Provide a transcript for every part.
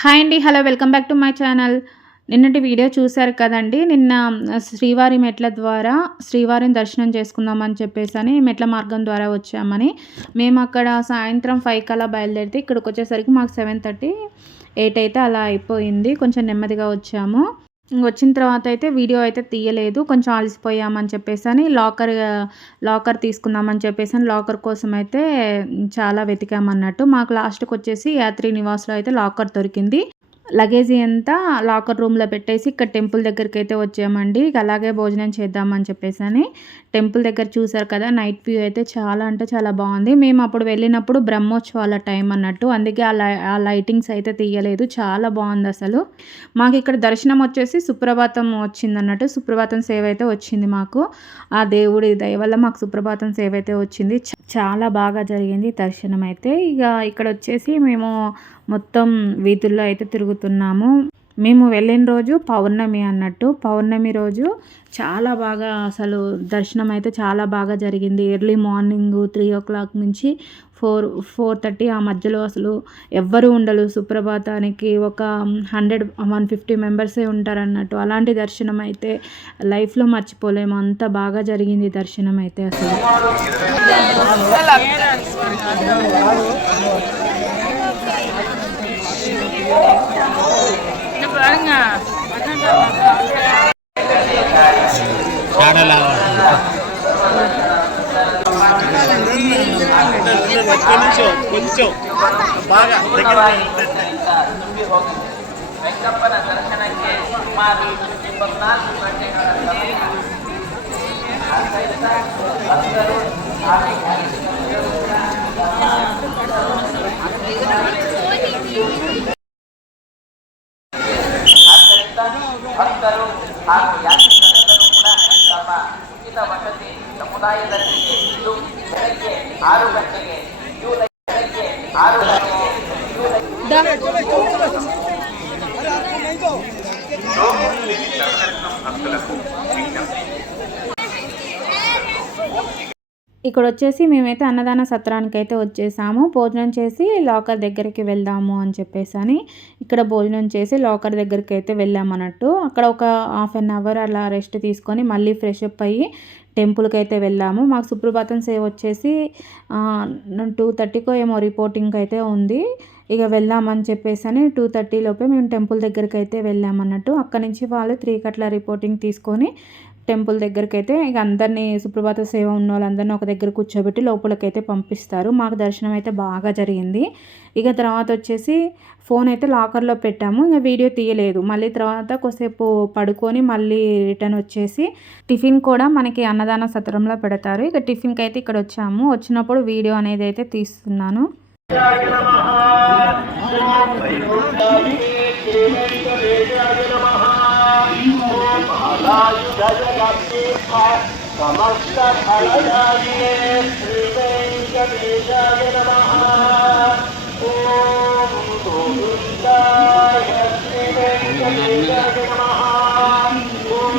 Hi అండి hello welcome back to my channel. నిన్నటి video చూశారు కదండి నిన్న శ్రీవారి మెట్ల ద్వారా శ్రీవారిని దర్శనం చేసుకుందామని చెప్పేసి అని మెట్ల మార్గం ద్వారా వచ్చామని. మేము అక్కడ సాయంత్రం ఫైవ్ కల్లా బయలుదేరితే ఇక్కడికి వచ్చేసరికి మాకు సెవెన్ థర్టీ ఎయిట్ అయితే అలా అయిపోయింది కొంచెం నెమ్మదిగా వచ్చాము. వచ్చిన తర్వాత అయితే వీడియో అయితే తీయలేదు. కొంచెం అలసిపోయామని చెప్పేసి అని లాకర్ లాకర్ తీసుకుందామని చెప్పేసి అని లాకర్ కోసం అయితే చాలా వెతికామన్నట్టు. మాకు లాస్ట్కి వచ్చేసి యాత్రి నివాస్లో అయితే లాకర్ దొరికింది. లగేజీ అంతా లాకర్ రూమ్లో పెట్టేసి ఇక్కడ టెంపుల్ దగ్గరికి అయితే వచ్చామండి అలాగే భోజనం చేద్దామని చెప్పేసి అని టెంపుల్ దగ్గర చూసారు కదా నైట్ వ్యూ అయితే చాలా అంటే చాలా బాగుంది. మేము అప్పుడు వెళ్ళినప్పుడు బ్రహ్మోత్సవాల టైం అన్నట్టు అందుకే ఆ లై ఆ లైటింగ్స్ అయితే తీయలేదు. చాలా బాగుంది అసలు. మాకు ఇక్కడ దర్శనం వచ్చేసి సుప్రభాతం వచ్చింది అన్నట్టు సుప్రభాతం సేవ అయితే వచ్చింది మాకు. ఆ దేవుడి దయ వల్ల మాకు సుప్రభాతం సేవ అయితే వచ్చింది. చాలా బాగా జరిగింది దర్శనం అయితే ఇక ఇక్కడ వచ్చేసి మేము మొత్తం వీధుల్లో అయితే తిరుగుతున్నాము. మేము వెళ్ళిన రోజు పౌర్ణమి అన్నట్టు. పౌర్ణమి రోజు చాలా బాగా అసలు దర్శనం అయితే చాలా బాగా జరిగింది. Early morning three o'clock నుంచి ఫోర్ ఫోర్ థర్టీ ఆ మధ్యలో అసలు ఎవ్వరూ ఉండరు. సుప్రభాతానికి ఒక హండ్రెడ్ వన్ ఫిఫ్టీ మెంబర్సే ఉంటారన్నట్టు అలాంటి దర్శనం అయితే లైఫ్లో మర్చిపోలేము. అంత బాగా జరిగింది దర్శనం అయితే అసలు. కొంచెం కొంచెం బాగా దగ్గర ವೆಂಕಪ್ಪನ ದರ್ಶನಕ್ಕೆ ಸುಮಾರು ಇಪ್ಪತ್ನಾಲ್ಕು ಗಂಟೆಗಳ ಸಮಯ ಉಚಿತ ವಸತಿ ಸಮುದಾಯದಲ್ಲಿ ಇದ್ದು ಬೆಳಗ್ಗೆ ಆರು ಗಂಟೆಗೆ ಜೂಲೈ ಬೆಳಗ್ಗೆ ಆರು ಗಂಟೆಗೆ ಜೂಲೈ ఇక్కడ వచ్చేసి మేమైతే అన్నదాన సత్రానికి అయితే వచ్చేసాము. భోజనం చేసి లాకర్ దగ్గరికి వెళ్దాము అని చెప్పేసి అని ఇక్కడ భోజనం చేసి లాకర్ దగ్గరికి అయితే వెళ్ళామన్నట్టు. అక్కడ ఒక హాఫ్ అన్ అవర్ అలా రెస్ట్ తీసుకొని మళ్ళీ ఫ్రెష్ అప్ అయ్యి టెంపుల్కి అయితే వెళ్ళాము. మాకు సుప్రభాతం సేవ వచ్చేసి టూ థర్టీకో ఏమో రిపోర్టింగ్ అయితే ఉంది. ఇక వెళ్దామని చెప్పేసి అని టూ థర్టీ లోపే మేము టెంపుల్ దగ్గరికి అయితే వెళ్ళామన్నట్టు. అక్కడ నుంచి వాళ్ళు త్రీ కట్ల రిపోర్టింగ్ తీసుకొని టెంపుల్ దగ్గరికి అయితే ఇక అందరినీ సుప్రభాత సేవ ఉన్న వాళ్ళందరినీ ఒక దగ్గర కూర్చోబెట్టి లోపలికైతే పంపిస్తారు. మాకు దర్శనం అయితే బాగా జరిగింది. ఇక తర్వాత వచ్చేసి ఫోన్ అయితే లాకర్లో పెట్టాము. ఇంకా వీడియో తీయలేదు. మళ్ళీ తర్వాత కొద్దిసేపు పడుకొని మళ్ళీ రిటర్న్ వచ్చేసి టిఫిన్ కూడా మనకి అన్నదాన సత్రంలో పెడతారు. ఇక టిఫిన్కి అయితే ఇక్కడ వచ్చాము. వచ్చినప్పుడు వీడియో అనేది అయితే తీస్తున్నాను. సమస్త శ్రీ వెంకటేశాయ నమః ఓం గోవిందాయ శ్రీ వెంకటేశాయ ఓం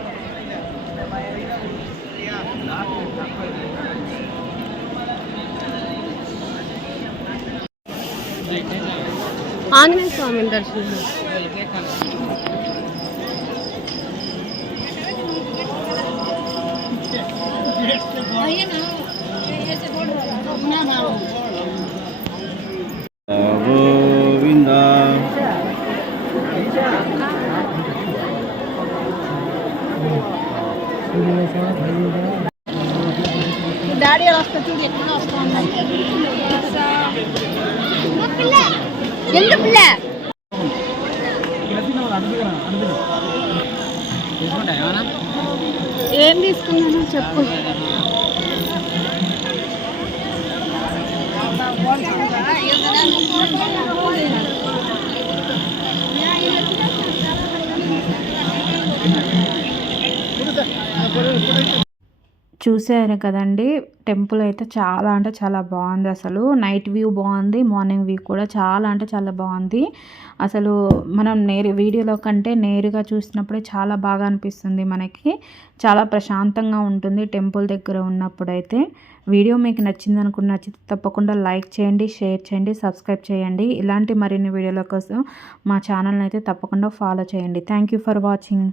ఆంజనేయ స్వామిని దర్శనం भैया డాడీ వస్తా చూడు ఎక్కడ వస్తా ఎందు పిల్ల? ఏం తీసుకున్నాను చెప్పు. చూసారు కదండి. టెంపుల్ అయితే చాలా అంటే చాలా బాగుంది అసలు. నైట్ వ్యూ బాగుంది మార్నింగ్ వ్యూ కూడా చాలా అంటే చాలా బాగుంది. అసలు మనం నేరు వీడియోలో కంటే నేరుగా చూసినప్పుడే చాలా బాగా అనిపిస్తుంది మనకి. చాలా ప్రశాంతంగా ఉంటుంది టెంపుల్ దగ్గర ఉన్నప్పుడైతే. వీడియో మీకు నచ్చింది అనుకున్న నచ్చితే తప్పకుండా లైక్ చేయండి షేర్ చేయండి సబ్స్క్రైబ్ చేయండి. ఇలాంటి మరిన్ని వీడియోల కోసం మా ఛానల్ని అయితే తప్పకుండా ఫాలో చేయండి. Thank you for watching.